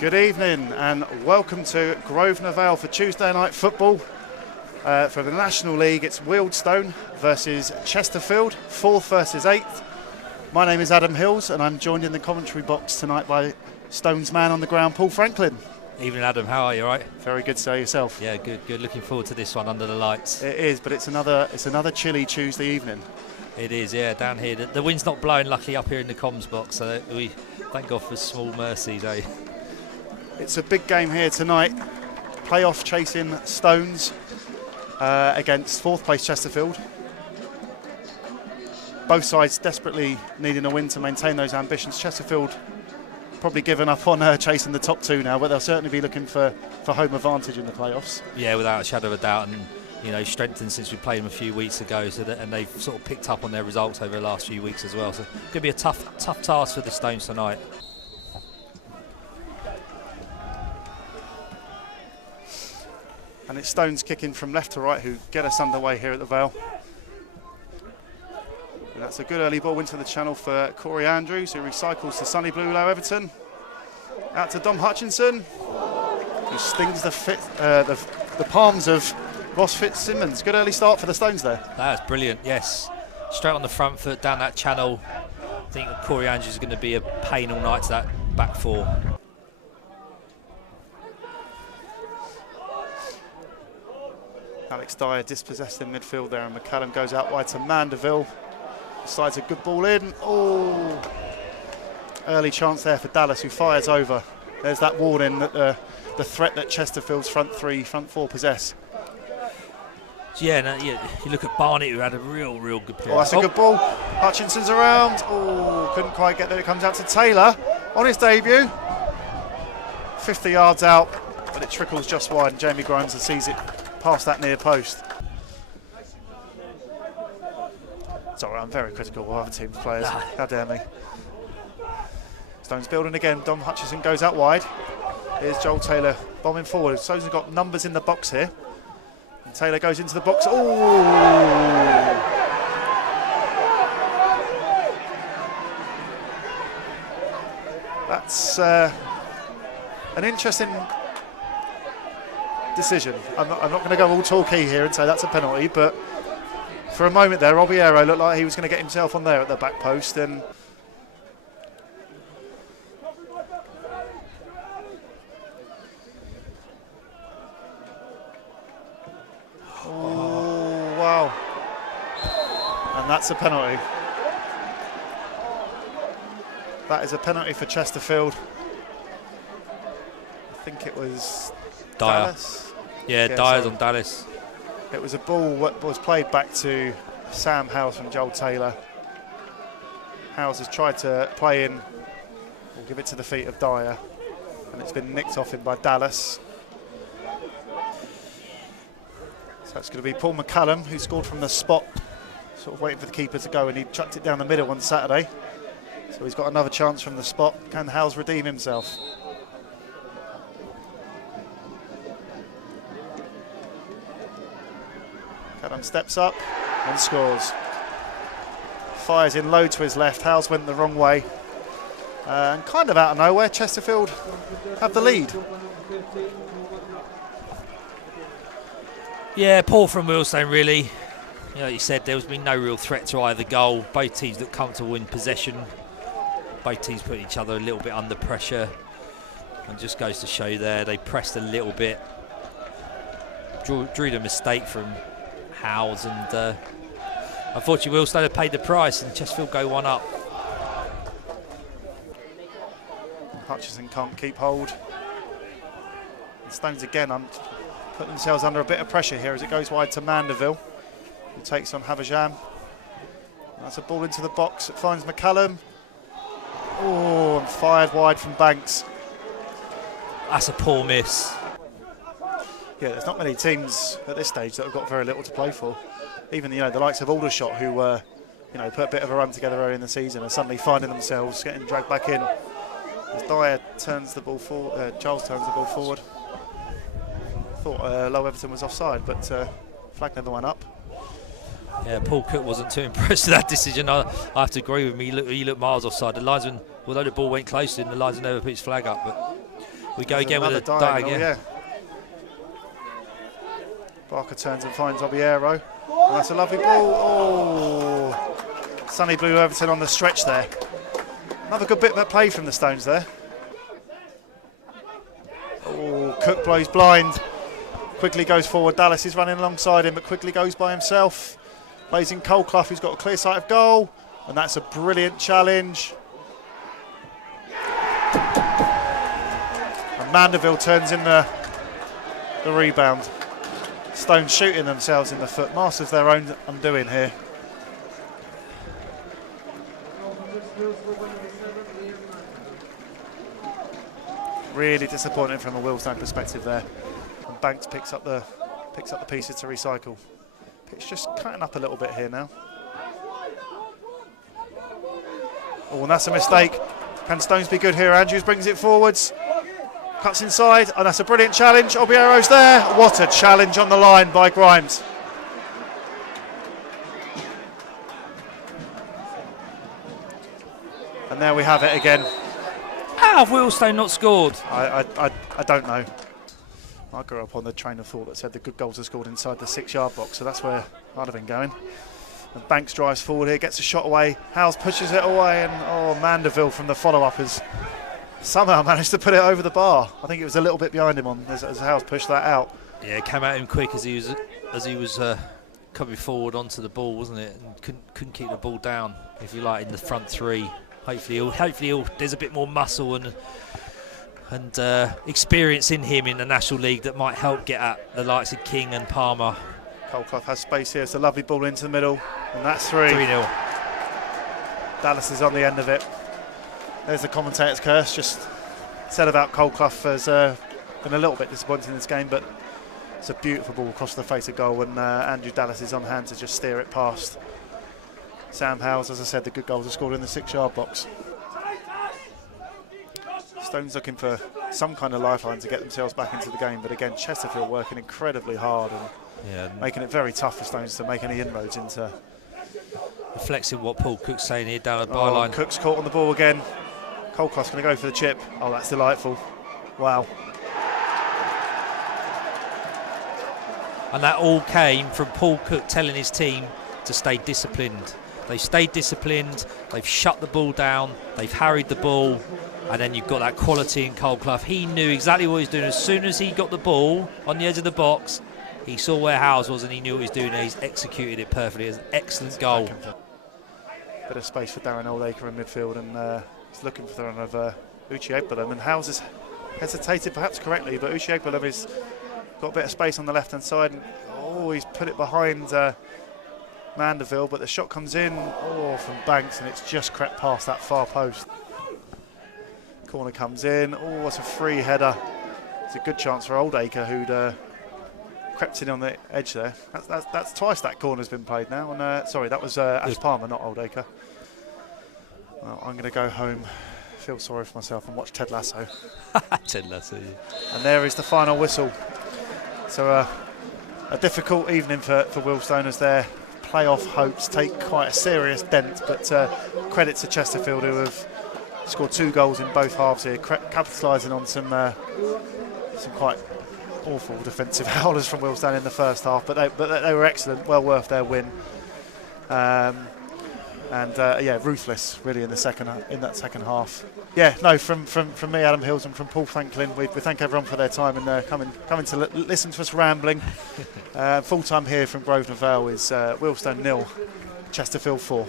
Good evening and welcome to Grosvenor Vale for Tuesday night football. For the National League, it's Wealdstone versus Chesterfield, 4th versus 8th. My name is Adam Hills and I'm joined in the commentary box tonight by Stone's man on the ground, Paul Franklin. Evening, Adam. How are you? All right? Very good, sir. Yourself? Yeah, good. Looking forward to this one under the lights. It is, but it's another chilly Tuesday evening. It is, yeah. Down here, the wind's not blowing. Luckily, up here in the comms box, so we thank God for small mercies, eh? It's a big game here tonight. Playoff chasing Stones against 4th place Chesterfield. Both sides desperately needing a win to maintain those ambitions. Chesterfield probably given up on chasing the top two now, but they'll certainly be looking for home advantage in the playoffs. Yeah, without a shadow of a doubt, and strengthened since we played them a few weeks ago, and they've sort of picked up on their results over the last few weeks as well. So it's going to be a tough task for the Stones tonight. And it's Stones kicking from left to right who get us underway here at the Vale. And that's a good early ball into the channel for Corey Andrews, who recycles to Sonny Bluelow Everton. Out to Dom Hutchinson, who stings the palms of Ross Fitzsimmons. Good early start for the Stones there. That's brilliant, yes. Straight on the front foot, down that channel. I think Corey Andrews is going to be a pain all night to that back four. Alex Dyer dispossessed in midfield there, and McCallum goes out wide to Mandeville. Slides a good ball in. Oh, early chance there for Dallas, who fires over. There's that warning that the threat that Chesterfield's front four possess. Yeah, you look at Barnett, who had a real good period. Oh, that's a good ball. Hutchinson's around. Oh, couldn't quite get there. It comes out to Taylor on his debut. 50 yards out, but it trickles just wide, and Jamie Grimes sees it past that near post. Sorry, I'm very critical of other teams' players. How dare me. Stones building again. Dom Hutchinson goes out wide. Here's Joel Taylor bombing forward. Stones have got numbers in the box here. And Taylor goes into the box. Oh! That's an interesting decision. I'm not going to go all Torquay here and say that's a penalty, but for a moment there, Obiero looked like he was going to get himself on there at the back post, and oh wow, and that's a penalty. That is a penalty for Chesterfield. I think it was Dyer. Dallas. Yeah, Dyer's on Dallas. It was a ball that was played back to Sam Howes from Joel Taylor. Howes has tried to play in, we'll give it to the feet of Dyer, and it's been nicked off him by Dallas. So that's going to be Paul McCallum, who scored from the spot, sort of waiting for the keeper to go, and he chucked it down the middle on Saturday. So he's got another chance from the spot. Can Howes redeem himself? Adam steps up and scores. Fires in low to his left. Howes went the wrong way. And kind of out of nowhere, Chesterfield have the lead. Yeah, poor from Wealdstone, really. Like you said, there's been no real threat to either goal. Both teams look comfortable in possession. Both teams put each other a little bit under pressure. And just goes to show there, they pressed a little bit. Drew the mistake from Howes, and unfortunately Wealdstone have paid the price, and Chesterfield go one up. Hutchinson can't keep hold. And Stones again put themselves under a bit of pressure here as it goes wide to Mandeville, who takes on Havajam. That's a ball into the box. It finds McCallum. Oh, and fired wide from Banks. That's a poor miss. Yeah, there's not many teams at this stage that have got very little to play for. Even the likes of Aldershot, who put a bit of a run together early in the season, are suddenly finding themselves getting dragged back in. As Dyer turns the ball forward, Charles turns the ball forward. Thought Low Everton was offside, but flag never went up. Yeah, Paul Cook wasn't too impressed with that decision. I have to agree with him. He looked miles offside. The linesman, although the ball went close to him, the linesman never put his flag up. But We go again with a diagonal, yeah. Barker turns and finds Obiero. And that's a lovely ball. Oh, Sonny Blue Everton on the stretch there. Another good bit of play from the Stones there. Oh, Cook blows blind. Quickly goes forward. Dallas is running alongside him, but quickly goes by himself. Plays in Cole-Clough, who's got a clear sight of goal. And that's a brilliant challenge. And Mandeville turns in the rebound. Stones shooting themselves in the foot. Masters their own undoing here. Really disappointing from a Wealdstone perspective there. And Banks picks up the pieces to recycle. Pitch just cutting up a little bit here now. Oh, and that's a mistake. Can Stones be good here? Andrews brings it forwards. Cuts inside, and that's a brilliant challenge. Obiero's there. What a challenge on the line by Grimes. And there we have it again. How have Wealdstone not scored? I don't know. I grew up on the train of thought that said the good goals are scored inside the 6-yard box, so that's where I'd have been going. And Banks drives forward here, gets a shot away. Howes pushes it away, and Mandeville from the follow-up has somehow managed to put it over the bar. I think it was a little bit behind him on as Howes pushed that out. Yeah, it came at him quick as he was coming forward onto the ball, wasn't it? And couldn't keep the ball down, if you like, in the front three. Hopefully there's a bit more muscle and experience in him in the National League that might help get at the likes of King and Palmer. Cole-Clough has space here. It's a lovely ball into the middle, and that's 3-0. Dallas is on the end of it. There's the commentator's curse. Just said about Cole-Clough has been a little bit disappointing in this game, but it's a beautiful ball across the face of goal, and Andrew Dallas is on hand to just steer it past. Sam Howes, as I said, the good goals are scored in the 6-yard box. Stones looking for some kind of lifeline to get themselves back into the game, but again, Chesterfield working incredibly hard and making it very tough for Stones to make any inroads into. Reflecting what Paul Cook's saying here down at byline. Cook's caught on the ball again. Cole-Clough's going to go for the chip. Oh, that's delightful. Wow. And that all came from Paul Cook telling his team to stay disciplined. They've stayed disciplined, they've shut the ball down, they've harried the ball, and then you've got that quality in Cole-Clough. He knew exactly what he was doing. As soon as he got the ball on the edge of the box, he saw where Howes was and he knew what he was doing, and he's executed it perfectly. It's an excellent goal. Bit of space for Darren Oldacre in midfield, and he's looking for the run of Uche Ekbelem, and Howes has hesitated, perhaps correctly, but Uche Ekbelem has got a bit of space on the left-hand side, and he's put it behind Mandeville, but the shot comes in from Banks, and it's just crept past that far post. Corner comes in. It's a free header. It's a good chance for Oldacre, who'd crept in on the edge there. That's twice that corner's been played now. And sorry, that was Ash Palmer, not Oldacre. Well, I'm going to go home, feel sorry for myself, and watch Ted Lasso. Ted Lasso, yeah. And there is the final whistle. So a difficult evening for Wealdstone as their playoff hopes take quite a serious dent, but credit to Chesterfield, who have scored 2 goals in both halves here, capitalising on some quite awful defensive howlers from Wealdstone in the first half, but they were excellent, well worth their win, ruthless really in that second half. From me, Adam Hills, and from Paul Franklin, we thank everyone for their time and coming to listen to us rambling. Full time here from Grosvenor Vale is Wealdstone 0, Chesterfield 4.